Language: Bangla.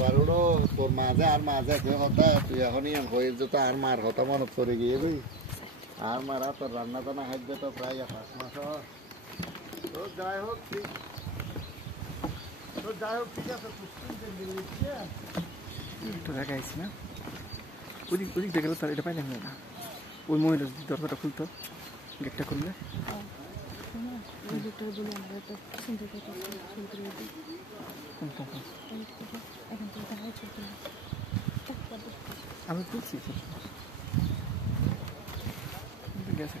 বারোড়ো তোর মাঝে আর মাঝে হতা তুই এখনই হয়ে যেত আর মার হতা মনে পড়ে গিয়ে তুই আর মারা তোর রান্না টানা খাদ্য তো প্রায় 5 মাস তো যাই হোক ঠিক আছে তো দেখাইছি না ওদিক দেখে গেলে তার এটা পাইলে হবে না ওই মহিলার দরজাটা খুলতো গেটটা খুললে আমি খুলছি গেছে